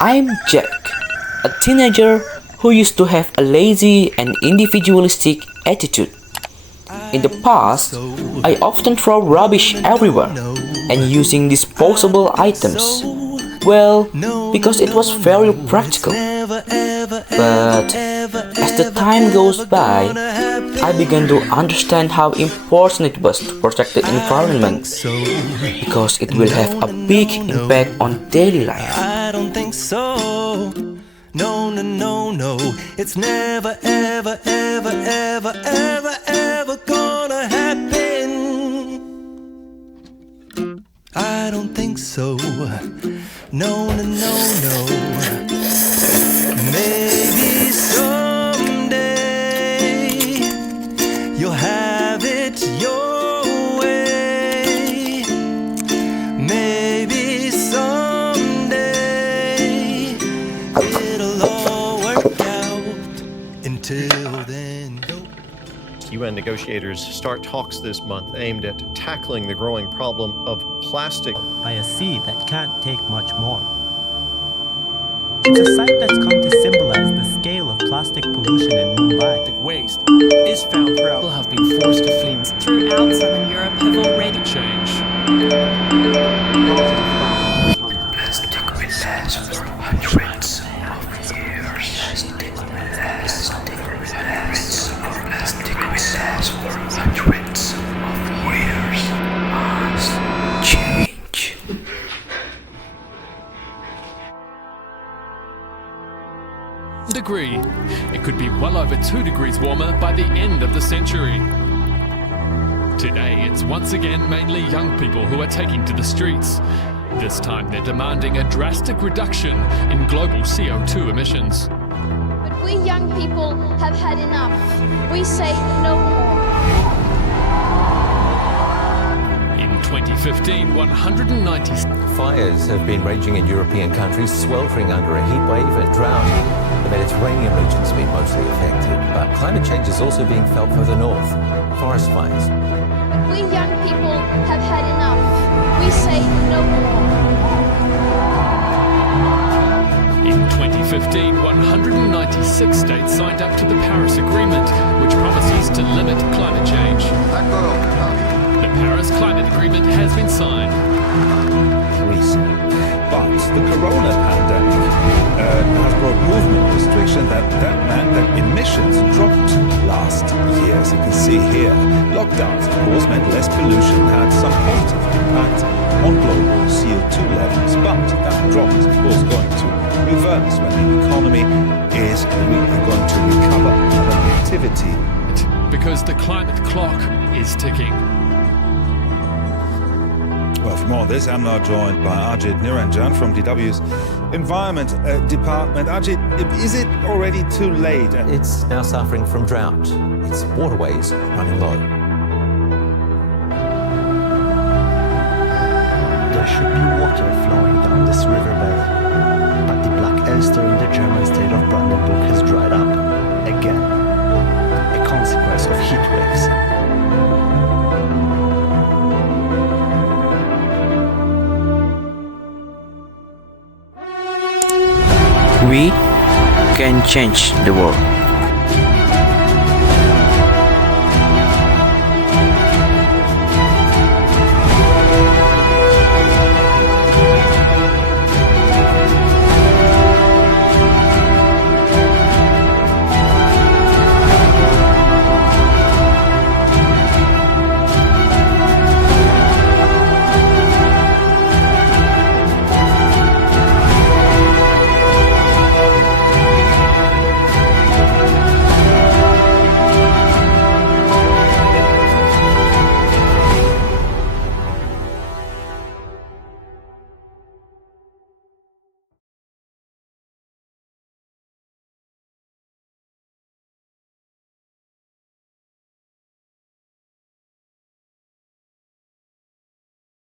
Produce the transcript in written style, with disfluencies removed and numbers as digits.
I'm Jack, a teenager who used to have a lazy and individualistic attitude. In the past, I often throw rubbish everywhere and using disposable items. Well, because it was very practical. But as the time goes by, I began to understand how important it was to protect the environment because it will have a big impact on daily life. I don't think so. No, no, no, no. It's never, ever, ever, ever, ever, ever gonna happen. I don't think so. No, no, no, no. Maybe someday you'll have it your way. Maybe someday it'll all work out. Until then, UN negotiators start talks this month aimed at tackling the growing problem of plastic. By a sea that can't take much more. It's a site that's come to symbolize the scale of plastic pollution in Mumbai. Waste is found throughout. People have been forced to flee. Throughout Southern Europe have already Change. Plastic will last for hundreds of years. Plastic will last for hundreds of years. Must change. Degree. It could be well over 2 degrees warmer by the end of the century. Today, it's once again mainly young people who are taking to the streets. This time, they're demanding a drastic reduction in global CO2 emissions. But we young people have had enough. We say no more. In 2015, 190 Fires have been raging in European countries, sweltering under a heat wave and drought. The Mediterranean region's been mostly affected, but climate change is also being felt further north. Forest fires. We young people have had enough. We say no more. In 2015, 196 states signed up to the Paris Agreement, which promises to limit climate change. The Paris Climate Agreement has been signed. But the corona pandemic has brought movement restriction that meant that emissions dropped last year. As you can see here, lockdowns, of course, meant less pollution, had some positive impact on global CO2 levels. But that drop is, of course, going to reverse when the economy is going to recover from activity. Because the climate clock is ticking. Well, for more on this, I'm now joined by Ajit Niranjan from DW's Environment Department. Ajit, is it already too late? It's now suffering from drought. Its waterways running low. There should be water flowing down this riverbed, but the Black Elster in the German state of Brandenburg has dried up again, a consequence of heat waves. We can change the world.